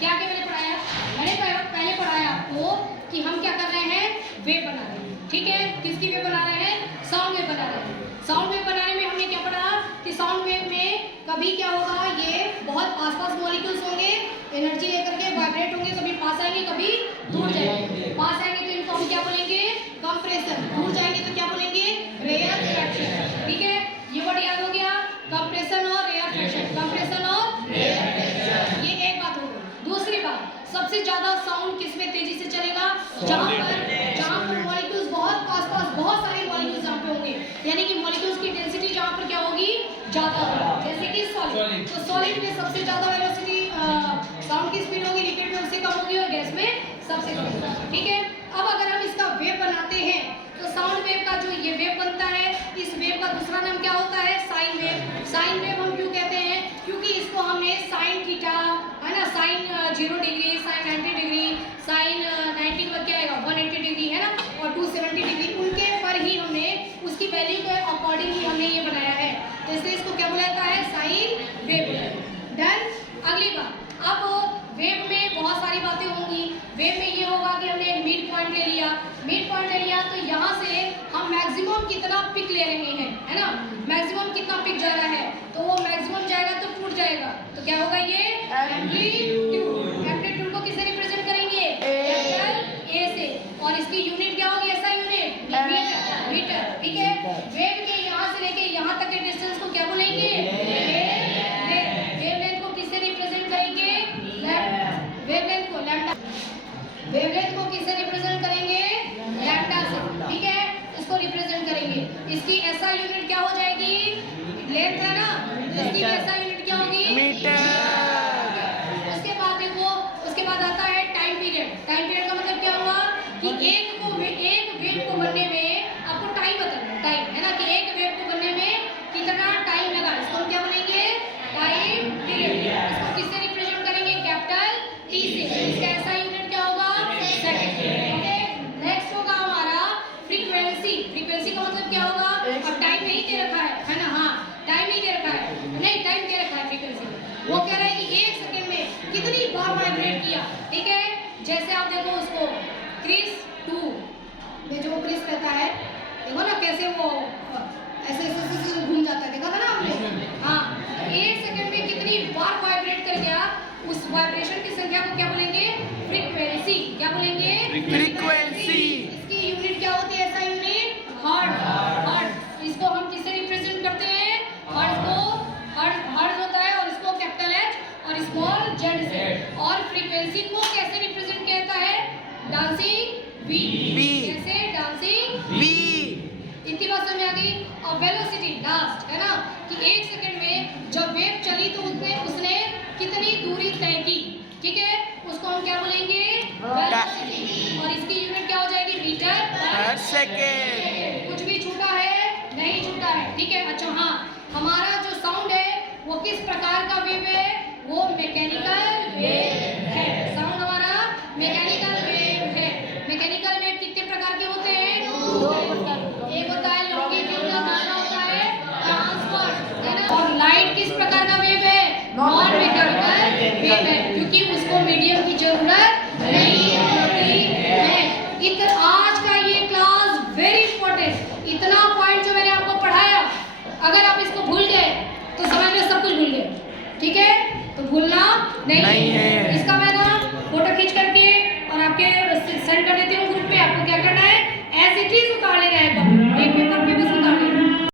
क्या क्या मैंने पढ़ाया? मैंने पहले पढ़ाया आपको कि हम क्या कर रहे हैं, वेव बना रहे हैं। ठीक है, किसकी वेव बना रहे हैं? साउंड वेव बना रहे हैं। साउंड वेव बनाने में हमने क्या पढ़ा कि साउंड वेव में कभी क्या होगा, ये बहुत आसपास मॉलिक्यूल्स होंगे, एनर्जी लेकर के वाइब्रेट होंगे, कभी पास आएंगे कभी दूर जाएंगे। पास आएंगे तो इनको हम क्या बोलेंगे, कंप्रेशन। दूर जाएंगे तो क्या बोलेंगे, रेयर फ्रैक्शन। ठीक है, ये वर्ड याद हो गया, कंप्रेशन और रेयर फ्रैक्शन। कंप्रेशन और रेयर फ्रैक्शन, ये एक बात हो गई। दूसरी बात, सबसे ज्यादा साउंड किस में तेजी से चलेगा? जहां पर मॉलिक्यूल्स बहुत आसपास, बहुत सारे मॉलिक्यूल्स जहां पे होंगे, यानी कि मॉलिक्यूल्स की डेंसिटी जहां पर क्या होगी, ज्यादा होगी। जैसे कि सॉलिड, तो सॉलिड में सबसे ज्यादा वेलोसिटी साउंड की स्पीड होगी, लिक्विड में उससे कम होगी और गैस में सबसे कम होगी। ठीक है, अब अगर हम इसका वेव बनाते हैं तो साउंड वेव का जो ये वेव बनता है, इस वेव का दूसरा नाम क्या होता है? Sine wave. साइन वेव हम क्यों कहते हैं? क्योंकि इसको हमने साइन थीटा, है ना, sine 0 degree, sine 90 degree, sine 90 पर क्या आएगा 180 डिग्री, है ना, और 270 डिग्री, उनके पर ही हमने उसकी वैल्यू के अकॉर्डिंग ही हमने ये बनाया है, तो इसलिए इसको क्या बोला जाता है? Sine wave. डन। अगली बात, अब वेव में बहुत सारी बातें होंगी। वेव में ये होगा कि हमने एक मिड पॉइंट ले लिया, मिड पॉइंट ले लिया तो यहाँ से हम मैक्सिमम कितना पिक ले रहे हैं, है ना, मैक्सिमम कितना पिक जा रहा है, तो वो मैक्सिमम जाएगा तो फुट जाएगा, तो क्या होगा ये एम्पलीट्यूड। एम्पलीट्यूड को किससे रिप्रेजेंट करेंगे? कैपिटल ए से, और इसकी यूनिट क्या होगी? ऐसा यूनिट मीटर। ठीक है, वेव के यहाँ से लेके यहाँ तक के डिस्टेंस को क्या बोलेंगे? वेवलेंथ को किससे रिप्रेजेंट करेंगे? वेवलेंथ को लैम्डा। वेवलेंथ को किससे रिप्रेजेंट करेंगे? लैम्डा से। ठीक है, इसको रिप्रेजेंट करेंगे। इसकी ऐसा यूनिट क्या हो जाएगी? लेंथ है ना, तो इसकी ऐसा यूनिट क्या होगी? मीटर। उसके बाद देखो, उसके बाद आता है टाइम पीरियड। टाइम पीरियड का मतलब क्या हुआ कि एक वेव को बनने में आपको टाइम बताना है, टाइम, है ना, कि एक वेव को बनने में कितना टाइम लगा, इसको हम क्या बोलेंगे? Time period. इसको किससे रिप्रेजेंट करेंगे? कैपिटल टी से। इसका ऐसा यूनिट क्या होगा? सेकंड। ओके, नेक्स्ट होगा हमारा फ्रीक्वेंसी। फ्रीक्वेंसी का मतलब क्या होगा? अब टाइम नहीं दे रखा है ना, हाँ, टाइम नहीं दे रखा है, नहीं, टाइम दे रखा है फ्रीक्वेंसी में। वो कह रहा है कि 1 सेकंड में कितनी बार वाइब्रेट किया। ठीक है, जैसे आप देखो उसको क्रिस 2 में जो क्रिस रहता है, देखो ना कैसे वो ऐसे घूम जाता है, देखा था ना आपने? हाँ, 1 सेकंड में कितनी बार वाइब्रेट कर गया, उस वाइब्रेशन की संख्या को क्या बोलेंगे? फ्रीक्वेंसी। क्या बोलेंगे? फ्रीक्वेंसी। इसकी यूनिट क्या होती है? ऐसा यूनिट हर्ट्ज। हर्ट्ज, इसको हम किससे रिप्रेजेंट करते हैं? हर्ट्ज को, हर्ट्ज होता है, और इसको कैपिटल एच और स्मॉल जेड से। और फ्रीक्वेंसी को कैसे रिप्रेजेंट करता है? Dancing bee. कैसे? Dancing bee. इतनी बात समझ आ गई। और वेलोसिटी लास्ट, है ना, कि 1 सेकंड में जब वेव चली तो उसने कितनी दूरी तय की। ठीक है, उसको हम क्या बोलेंगे? वेलोसिटी। और इसकी यूनिट क्या हो जाएगी? मीटर पर सेकंड। कुछ भी छूटा है? नहीं छूटा है। ठीक है, अच्छा हाँ, हमारा जो साउंड है वो किस प्रकार का वेव है? वो मैकेनिकल वेव है। साउंड हमारा मैकेनिकल वेव है। मैकेनिकल वेव कितने प्रकार के होते हैं? 2 प्रकार। एक होता है लॉन्गिट्यूडनल, दूसरा होता है ट्रांसवर्स, है ना। और लाइट किस प्रकार का वेव है? नॉन मैकेनिकल वेव है, क्योंकि उसको मीडियम की जरूरत नहीं होती है। आज का ये क्लास वेरी इंपॉर्टेंट, इतना पॉइंट जो मैंने आपको पढ़ाया, अगर आप इसको भूल गए तो समझ लो सब कुछ भूल गए। ठीक है, तो भूलना नहीं है। इसका मैं ना फोटो खींच करके और आपके सेंड कर देती हूँ।